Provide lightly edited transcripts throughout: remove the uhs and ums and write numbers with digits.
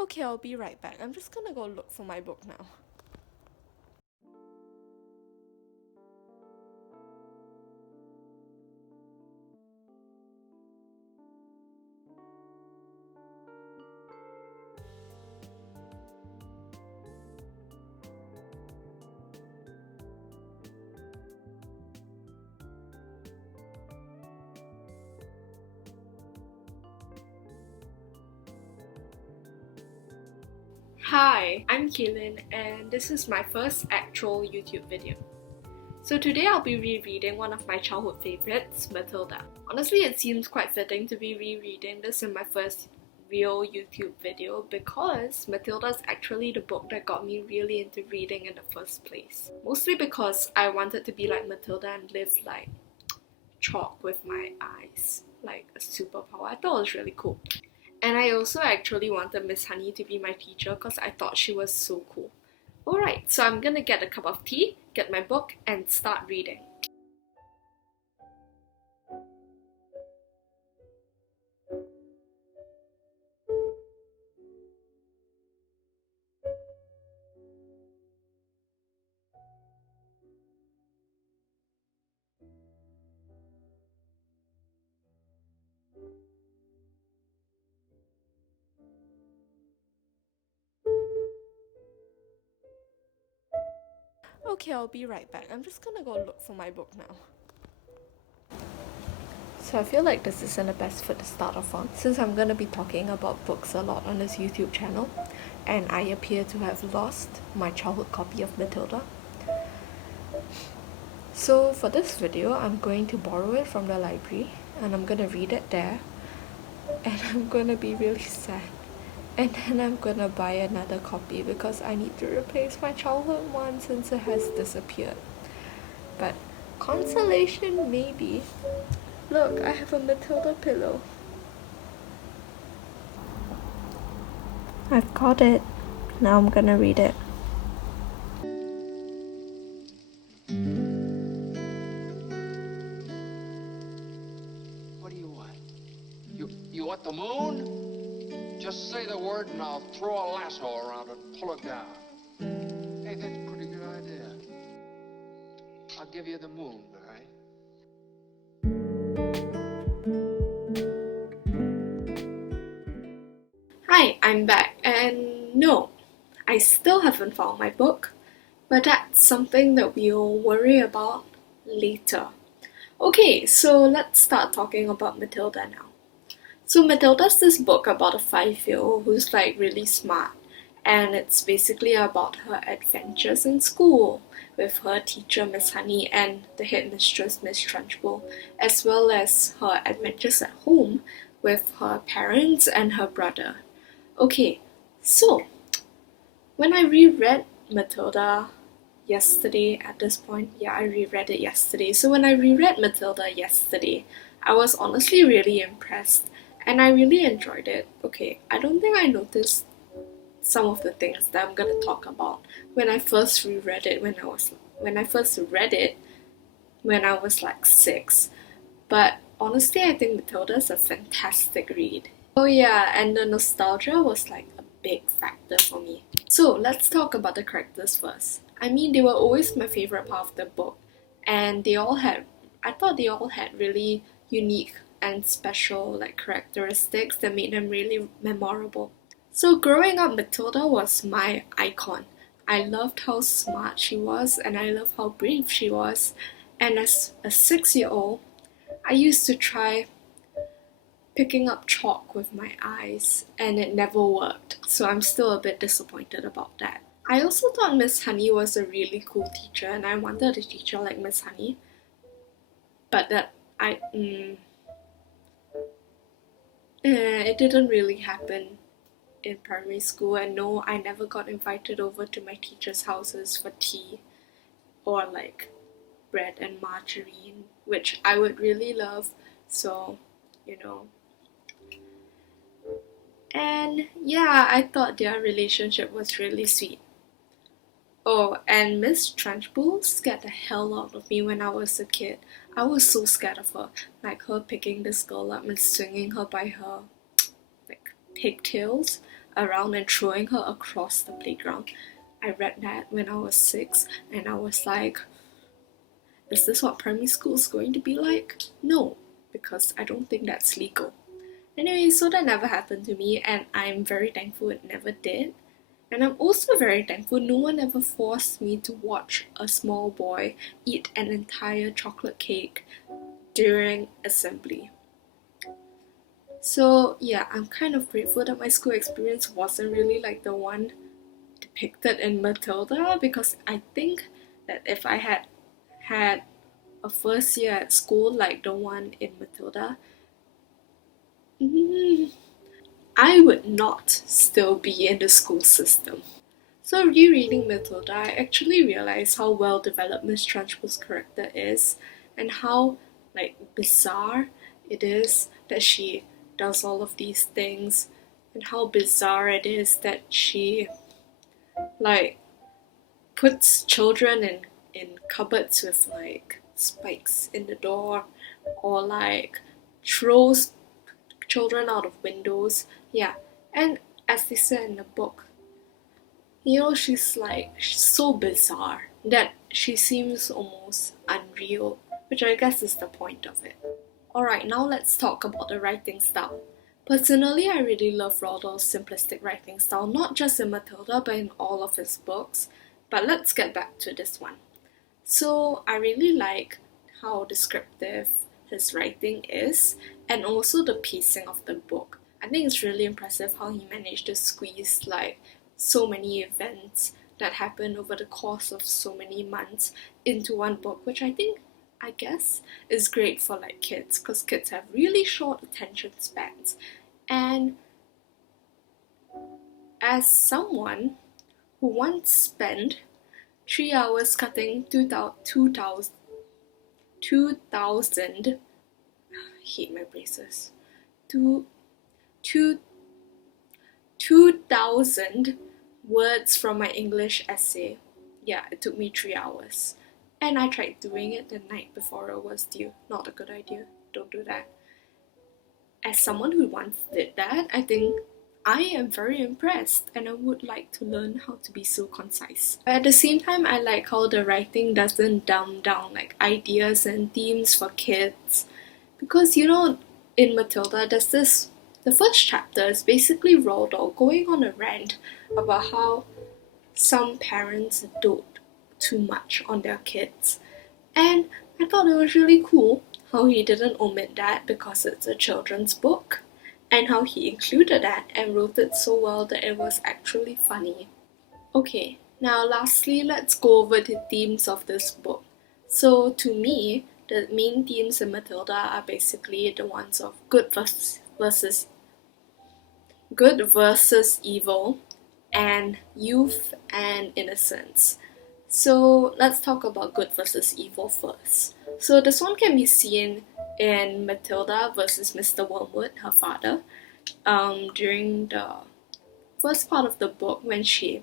Okay, I'll be right back. I'm just gonna go look for my book now. Hi, I'm Keelan, and this is my first actual YouTube video. So today I'll be rereading one of my childhood favorites, Matilda. Honestly, it seems quite fitting to be rereading this in my first real YouTube video because Matilda is actually the book that got me really into reading in the first place. Mostly because I wanted to be like Matilda and live like chalk with my eyes, like a superpower. I thought it was really cool. And I also actually wanted Miss Honey to be my teacher because I thought she was so cool. Alright, so I'm gonna get a cup of tea, get my book, and start reading. Okay, I'll be right back. I'm just gonna go look for my book now. So I feel like this isn't the best foot to start off on, since I'm gonna be talking about books a lot on this YouTube channel, and I appear to have lost my childhood copy of Matilda. So for this video, I'm going to borrow it from the library, and I'm gonna read it there, and I'm gonna be really sad. And then I'm gonna buy another copy because I need to replace my childhood one since it has disappeared. But consolation, maybe. Look, I have a Matilda pillow. I've got it. Now I'm gonna read it. What do you want? You want the moon? Just say the word and I'll throw a lasso around it and pull it down. Hey, that's a pretty good idea. I'll give you the moon, all right? Hi, I'm back, and no, I still haven't found my book, but that's something that we'll worry about later. Okay, so let's start talking about Matilda now. So Matilda's this book about a 5-year-old who's like really smart, and it's basically about her adventures in school with her teacher Miss Honey and the headmistress Miss Trunchbull, as well as her adventures at home with her parents and her brother. Okay, so when I reread Matilda yesterday at this point, yeah, I reread it yesterday. So when I reread Matilda yesterday, I was honestly really impressed and I really enjoyed it. Okay, I don't think I noticed some of the things that I'm gonna talk about when I first reread it when I first read it when I was like 6. But honestly, I think Matilda's a fantastic read. Oh yeah, and the nostalgia was like a big factor for me. So let's talk about the characters first. I mean, they were always my favorite part of the book, and I thought they all had really unique and special like characteristics that made them really memorable. So growing up, Matilda was my icon. I loved how smart she was, and I loved how brave she was. And as a 6-year-old, I used to try picking up chalk with my eyes, and it never worked, so I'm still a bit disappointed about that. I also thought Miss Honey was a really cool teacher, and I wanted a teacher like Miss Honey, but it didn't really happen in primary school, and no, I never got invited over to my teachers' houses for tea or like bread and margarine, which I would really love, so, you know. And yeah, I thought their relationship was really sweet. Oh, and Miss Trunchbull scared the hell out of me when I was a kid. I was so scared of her. Like her picking this girl up and swinging her by her like pigtails. around and throwing her across the playground. I read that when I was 6 and I was like, is this what primary school is going to be like? No, because I don't think that's legal. Anyway, so that never happened to me, and I'm very thankful it never did. And I'm also very thankful no one ever forced me to watch a small boy eat an entire chocolate cake during assembly. So yeah, I'm kind of grateful that my school experience wasn't really like the one depicted in Matilda, because I think that if I had had a first year at school like the one in Matilda, I would not still be in the school system. So rereading Matilda, I actually realized how well developed Miss Trunchbull's character is, and how like bizarre it is that she does all of these things, and how bizarre it is that she like puts children in cupboards with like spikes in the door, or like throws children out of windows. Yeah, and as they said in the book, she's like so bizarre that she seems almost unreal, which I guess is the point of it. Alright, now let's talk about the writing style. Personally, I really love Roald Dahl's simplistic writing style, not just in Matilda but in all of his books. But let's get back to this one. So, I really like how descriptive his writing is, and also the pacing of the book. I think it's really impressive how he managed to squeeze like so many events that happen over the course of so many months into one book, which I guess is great for like kids, because kids have really short attention spans. And as someone who once spent 3 hours cutting 2,000, I hate my braces, 2,000 words from my English essay. Yeah, it took me 3 hours. And I tried doing it the night before it was due. Not a good idea. Don't do that. As someone who once did that, I think I am very impressed, and I would like to learn how to be so concise. But at the same time, I like how the writing doesn't dumb down like ideas and themes for kids. Because in Matilda, the first chapter is basically Roald Dahl going on a rant about how some parents dote too much on their kids. And I thought it was really cool how he didn't omit that because it's a children's book, and how he included that and wrote it so well that it was actually funny. Okay, now lastly, let's go over the themes of this book. So to me, the main themes in Matilda are basically the ones of good versus evil, and youth and innocence. So let's talk about good versus evil first. So this one can be seen in Matilda versus Mr. Wormwood, her father, during the first part of the book, when she,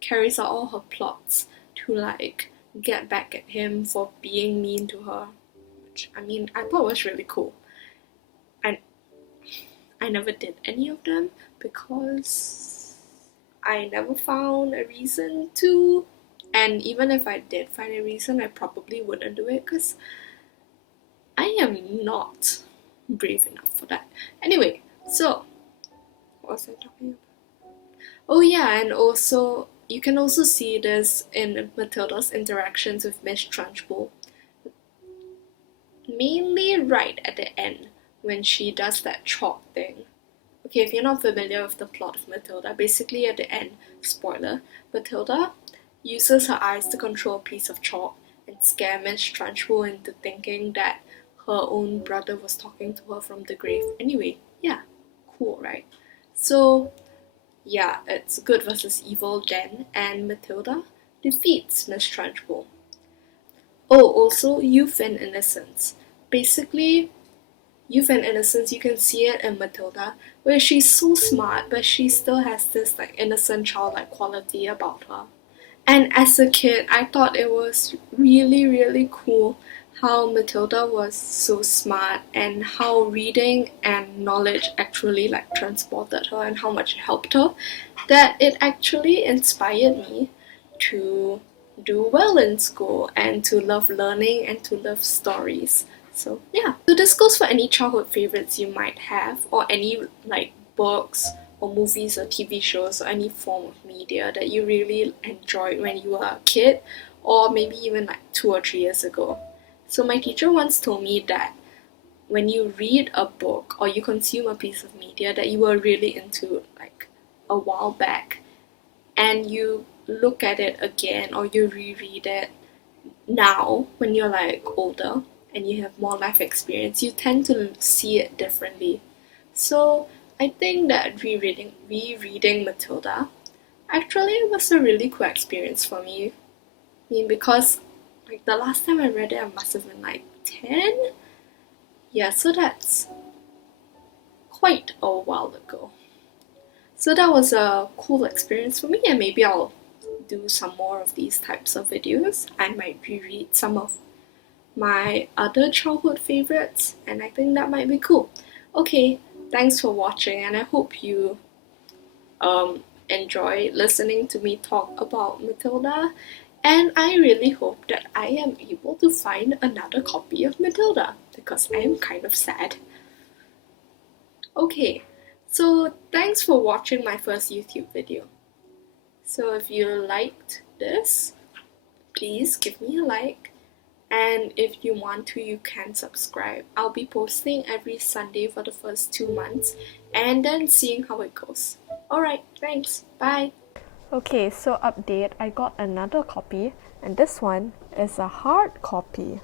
carries out all her plots to like get back at him for being mean to her, which I thought was really cool. And I never did any of them because I never found a reason to. And even if I did find a reason, I probably wouldn't do it because I am not brave enough for that. Anyway, so what was I talking about? Oh yeah, and also you can also see this in Matilda's interactions with Miss Trunchbull. Mainly right at the end when she does that chalk thing. Okay, if you're not familiar with the plot of Matilda, basically at the end, spoiler, Matilda uses her eyes to control a piece of chalk and scare Miss Trunchbull into thinking that her own brother was talking to her from the grave. Anyway, yeah, cool, right? So, yeah, it's good versus evil then, and Matilda defeats Miss Trunchbull. Oh, also, youth and innocence. Basically, youth and innocence, you can see it in Matilda, where she's so smart, but she still has this like innocent childlike quality about her. And as a kid, I thought it was really, really cool how Matilda was so smart and how reading and knowledge actually like transported her and how much it helped her, that it actually inspired me to do well in school and to love learning and to love stories. So yeah. So this goes for any childhood favorites you might have, or any like books or movies or TV shows or any form of media that you really enjoyed when you were a kid, or maybe even like 2 or 3 years ago. So my teacher once told me that when you read a book or you consume a piece of media that you were really into like a while back, and you look at it again or you reread it now when you're like older and you have more life experience, you tend to see it differently. So I think that rereading Matilda actually was a really cool experience for me. I mean, because like the last time I read it, I must have been like 10. Yeah, so that's quite a while ago. So that was a cool experience for me, and maybe I'll do some more of these types of videos. I might reread some of my other childhood favorites, and I think that might be cool. Okay, thanks for watching, and I hope you enjoy listening to me talk about Matilda. And I really hope that I am able to find another copy of Matilda because I am kind of sad. Okay, so thanks for watching my first YouTube video. So if you liked this, please give me a like. And if you want to, you can subscribe. I'll be posting every Sunday for the first 2 months and then seeing how it goes. Alright, thanks. Bye. Okay, so update. I got another copy, and this one is a hard copy.